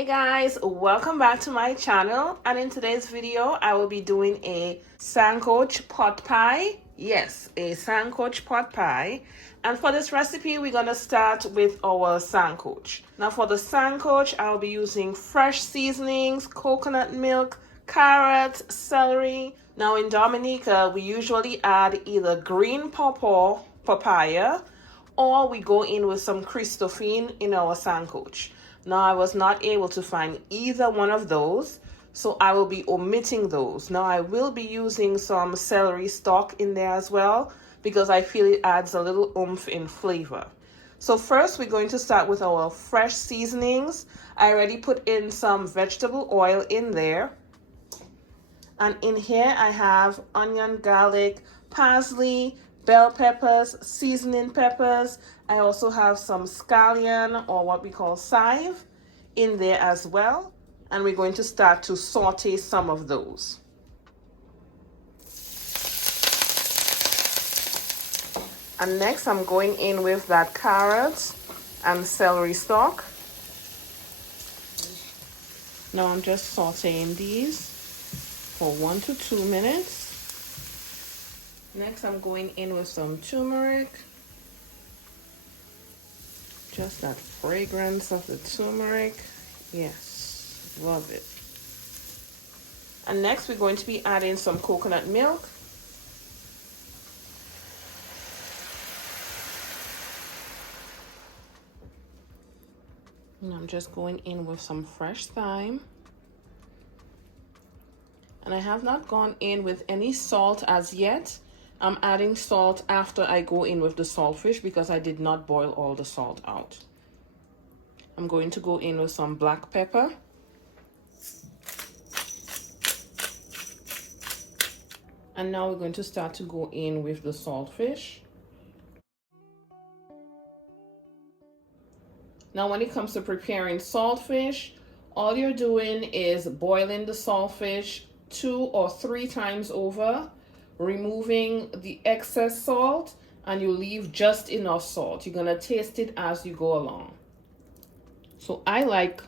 Hey guys, welcome back to my channel, and in today's video I will be doing a Sancoche pot pie. Yes, a Sancoche pot pie. And for this recipe we're going to start with our Sancoche. Now for the Sancoche I'll be using fresh seasonings, coconut milk, carrots, celery. Now in Dominica we usually add either green pawpaw, papaya, or we go in with some Christophine in our Sancoche. Now, I was not able to find either one of those, so I will be omitting those. Now, I will be using some celery stalk in there as well because I feel it adds a little oomph in flavor. So first, we're going to start with our fresh seasonings. I already put in some vegetable oil in there. And in here, I have onion, garlic, parsley, bell peppers, seasoning peppers. I also have some scallion, or what we call chive, in there as well. And we're going to start to saute some of those. And next I'm going in with that carrots and celery stalk. Now I'm just sauteing these for 1 to 2 minutes. Next, I'm going in with some turmeric. Just that fragrance of the turmeric. Yes, love it. And next, we're going to be adding some coconut milk. And I'm just going in with some fresh thyme. And I have not gone in with any salt as yet. I'm adding salt after I go in with the saltfish because I did not boil all the salt out. I'm going to go in with some black pepper. And now we're going to start to go in with the saltfish. Now when it comes to preparing saltfish, all you're doing is boiling the saltfish 2 or 3 times over, removing the excess salt, and you leave just enough salt. You're gonna taste it as you go along. So I like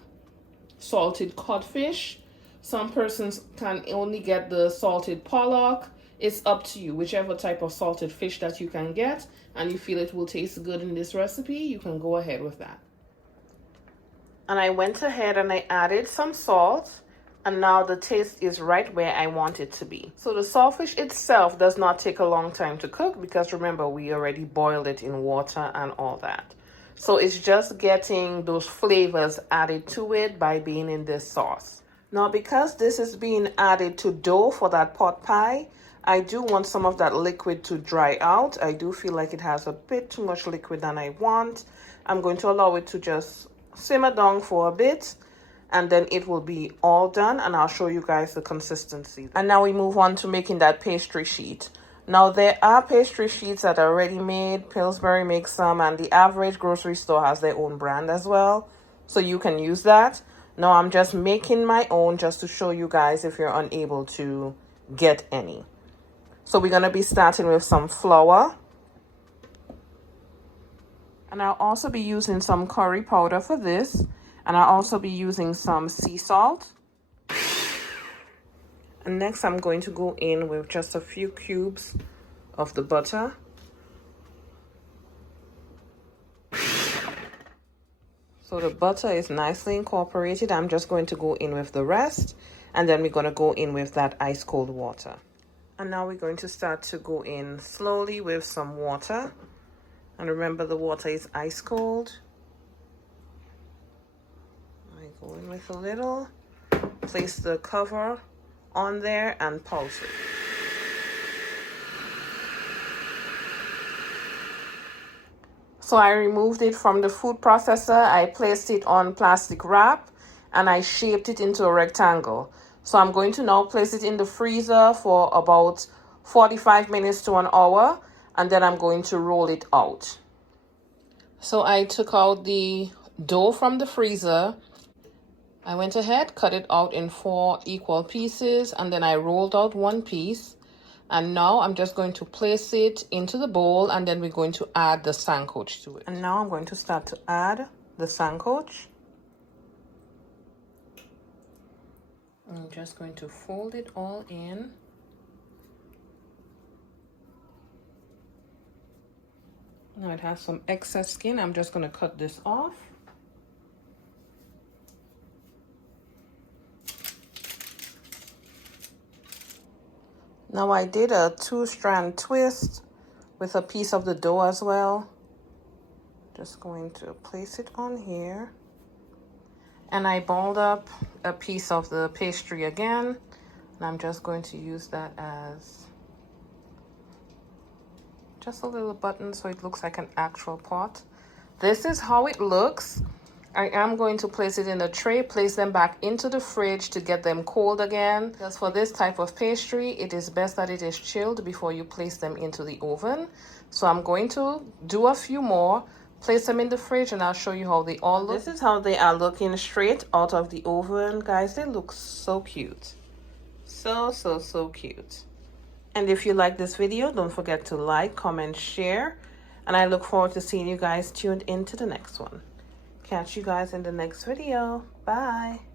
salted codfish. Some persons can only get the salted pollock. It's up to you, whichever type of salted fish that you can get and you feel it will taste good in this recipe, you can go ahead with that. And I went ahead and I added some salt. And now the taste is right where I want it to be. So the saltfish itself does not take a long time to cook because remember, we already boiled it in water and all that. So it's just getting those flavors added to it by being in this sauce. Now because this is being added to dough for that pot pie, I do want some of that liquid to dry out. I do feel like it has a bit too much liquid than I want. I'm going to allow it to just simmer down for a bit, and then it will be all done, and I'll show you guys the consistency. And now we move on to making that pastry sheet. Now there are pastry sheets that are already made. Pillsbury makes some, and the average grocery store has their own brand as well, so you can use that. Now I'm just making my own just to show you guys if you're unable to get any. So we're gonna be starting with some flour. And I'll also be using some curry powder for this. And I'll also be using some sea salt. And next I'm going to go in with just a few cubes of the butter. So the butter is nicely incorporated. I'm just going to go in with the rest. And then we're going to go in with that ice cold water. And now we're going to start to go in slowly with some water. And remember, the water is ice cold. Go in with a little, place the cover on there and pulse it. So I removed it from the food processor. I placed it on plastic wrap and I shaped it into a rectangle. So I'm going to now place it in the freezer for about 45 minutes to an hour, and then I'm going to roll it out. So I took out the dough from the freezer. I went ahead, cut it out in 4 equal pieces, and then I rolled out 1 piece. And now I'm just going to place it into the bowl, and then we're going to add the Sancoche to it. And now I'm going to start to add the Sancoche. I'm just going to fold it all in. Now it has some excess skin. I'm just going to cut this off. Now I did a 2-strand twist with a piece of the dough as well. Just going to place it on here. And I balled up a piece of the pastry again. And I'm just going to use that as just a little button so it looks like an actual pot. This is how it looks. I am going to place it in a tray, place them back into the fridge to get them cold again. Because for this type of pastry, it is best that it is chilled before you place them into the oven. So I'm going to do a few more, place them in the fridge, and I'll show you how they all look. This is how they are looking straight out of the oven. Guys, they look so cute. So cute. And if you like this video, don't forget to like, comment, share. And I look forward to seeing you guys tuned into the next one. Catch you guys in the next video. Bye.